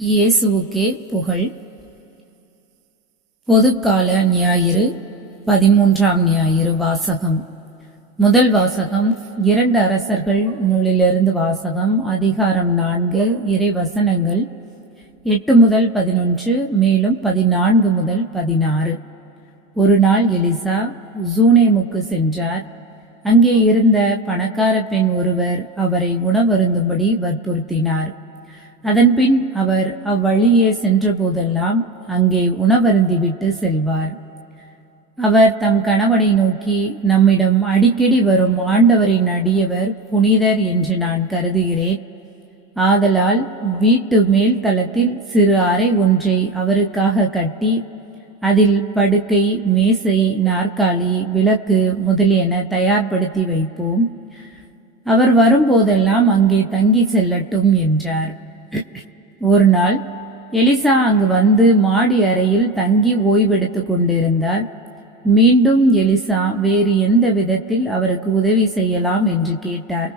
இயேசுவுக்கே புகழ். பொதுக்கால ஞாயிறு 13ஆம் ஞாயிறு வாசகம். முதல் வாசகம் 2 அரசர்கள் நூலிலிருந்து வாசகம். அதிகாரம் 4, இறை வசனங்கள் 8 முதல் 11, மேலும் 14 முதல் 16. ஒரு நாள் எலிசா சூனேமுக்கு சென்றார். அங்கே இருந்த பணக்கார பெண் ஒருவர் அவரை உணவருந்தும்படி வற்புறுத்தினார். அதன்பின் அவர் அவ்வழியே சென்றபோதெல்லாம் அங்கே உணவருந்திவிட்டு செல்வார். அவர் தம் கணவனை நோக்கி, நம்மிடம் அடிக்கடி வரும் ஆண்டவரின் அடியவர் புனிதர் என்று நான் கருதுகிறேன். ஆதலால் வீட்டு மேல் தளத்தில் சிறு அறை ஒன்றை அவருக்காக கட்டி அதில் படுக்கை, மேசை, நாற்காலி, விளக்கு முதலியன தயார்படுத்தி வைப்போம். அவர் வரும்போதெல்லாம் அங்கே தங்கி செல்லட்டும் என்றார். ஒரு நாள் எலிசா அங்கு வந்து மாடி அறையில் தங்கி ஓய்வெடுத்து கொண்டிருந்தார். மீண்டும் எலிசா வேறு எந்த விதத்தில் அவருக்கு உதவி செய்யலாம் என்று கேட்டார்.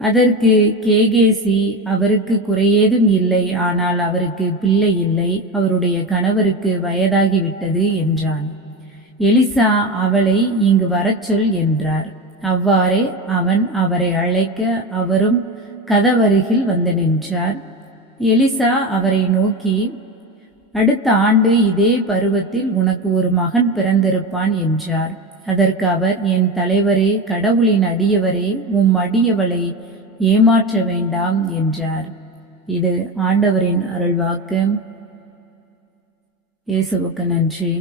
அதற்கு கேகேசி, அவருக்கு குறையேதும் இல்லை, ஆனால் அவருக்கு பிள்ளை இல்லை, அவருடைய கணவருக்கு வயதாகிவிட்டது என்றான். எலிசா அவளை இங்கு வரச் சொல் என்றார். அவ்வாறே அவன் அவரை அழைக்க அவரும் கதவருகில் வந்து நின்றார். எலிசா அவரை நோக்கி, அடுத்த ஆண்டு இதே பருவத்தில் உனக்கு ஒரு மகன் பிறந்திருப்பான் என்றார். அதற்கு அவர், என் தலைவரே, கடவுளின் அடியவரே, அடியவளை ஏமாற்ற வேண்டாம் என்றார். இது ஆண்டவரின் அருள்வாக்கு. இயேசுவுக்கு நன்றி.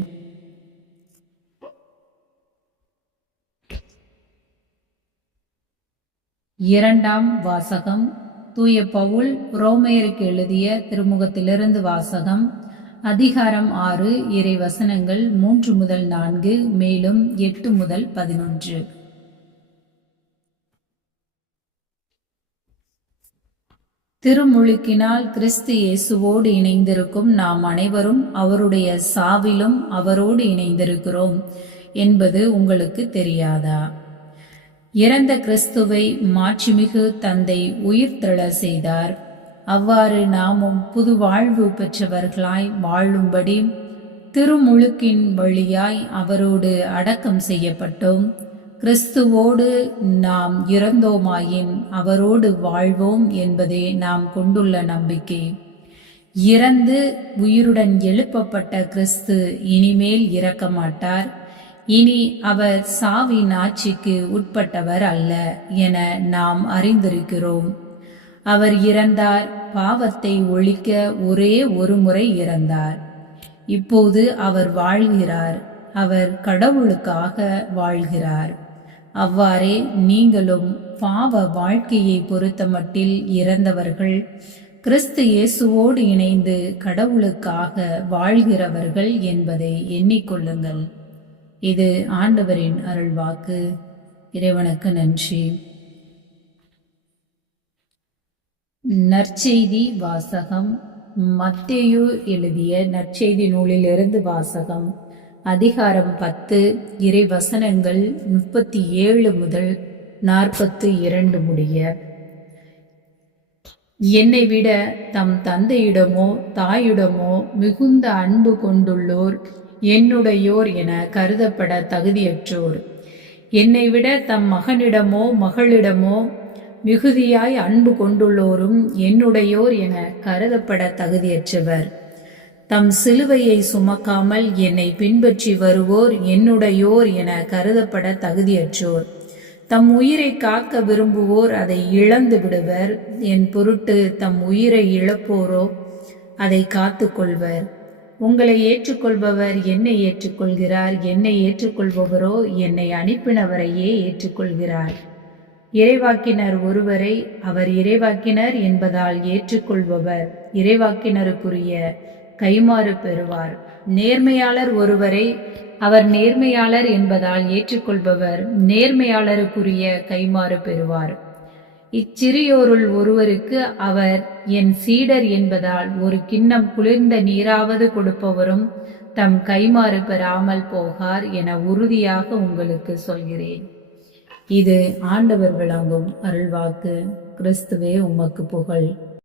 இரண்டாம் வாசகம். தூய பவுல் ரோமையருக்கு எழுதிய திருமுகத்திலிருந்து வாசகம். அதிகாரம் 6, இறை வசனங்கள் 3 முதல் 4, மேலும் 8 முதல் 11. திருமுழுக்கினால் கிறிஸ்து இயேசுவோடு இணைந்திருக்கும் நாம் அனைவரும் அவருடைய சாவிலும் அவரோடு இணைந்திருக்கிறோம் என்பது உங்களுக்கு தெரியாதா? இறந்த கிறிஸ்துவை மாட்சிமிகு தந்தை உயிர்த்தெழ செய்தார். அவ்வாறு நாமும் புது வாழ்வு பெற்றவர்களாய் வாழும்படி திருமுழுக்கின் வழியாய் அவரோடு அடக்கம் செய்யப்பட்டோம். கிறிஸ்துவோடு நாம் இறந்தோமாயின் அவரோடு வாழ்வோம் என்பதே நாம் கொண்டுள்ள நம்பிக்கை. இறந்து உயிருடன் எழுப்பப்பட்ட கிறிஸ்து இனிமேல் இறக்க மாட்டார். இனி அவர் சாவின் ஆட்சிக்கு உட்பட்டவர் அல்ல என நாம் அறிந்திருக்கிறோம். அவர் இறந்தார், பாவத்தை ஒழிக்க ஒரே ஒரு முறை இறந்தார். இப்போது அவர் வாழ்கிறார், அவர் கடவுளுக்காக வாழ்கிறார். அவ்வாறே நீங்களும் பாவ வாழ்க்கையை பொறுத்தமட்டில் இறந்தவர்கள், கிறிஸ்து இயேசுவோடு இணைந்து கடவுளுக்காக வாழ்கிறவர்கள் என்பதை எண்ணிக்கொள்ளுங்கள். இது ஆண்டவரின் அருள்வாக்கு. இறைவனுக்கு நன்றி. நற்செய்தி வாசகம். மத்தேயு எழுதிய நற்செய்தி நூலிலிருந்து வாசகம். அதிகாரம் 10, இறை வசனங்கள் 37 முதல் 42 முடிய. என்னை விட தம் தந்தையிடமோ தாயிடமோ மிகுந்த அன்பு கொண்டுள்ளோர் என்னுடையோர் என கருதப்பட தகுதியற்றோர். என்னை விட தம் மகனிடமோ மகளிடமோ மிகுதியாய் அன்பு கொண்டுள்ளோரும் என்னுடையோர் என கருதப்பட தகுதியற்றவர். தம் சிலுவையை சுமக்காமல் என்னை பின்பற்றி வருவோர் என்னுடையோர் என கருதப்பட தகுதியற்றோர். தம் உயிரை காக்க விரும்புவோர் அதை இழந்து விடுவர். என் பொருட்டு தம் உயிரை இழப்போரோ அதை காத்து கொள்வர். உங்களை ஏற்றுக்கொள்பவர் என்னை ஏற்றுக்கொள்கிறார், என்னை ஏற்றுக்கொள்பவரோ என்னை அனுப்பினவரையே ஏற்றுக்கொள்கிறார். இறைவாக்கினர் ஒருவரை, அவர் இறைவாக்கினர் என்பதால் ஏற்றுக்கொள்பவர் இறைவாக்கினருக்குரிய கைமாறு பெறுவார். நேர்மையாளர் ஒருவரை, அவர் நேர்மையாளர் என்பதால் ஏற்றுக்கொள்பவர் நேர்மையாளருக்குரிய கைமாறு பெறுவார். இச்சிறியோருள் ஒருவருக்கு அவர் என் சீடர் என்பதால் ஒரு கிண்ணம் குளிர்ந்த நீராவது கொடுப்பவரும் தம் கைமாறு பெறாமல் போகார் என உறுதியாக உங்களுக்கு சொல்கிறேன். இது ஆண்டவர் வழங்கும் அருள்வாக்கு. கிறிஸ்துவே உமக்கு புகழ்.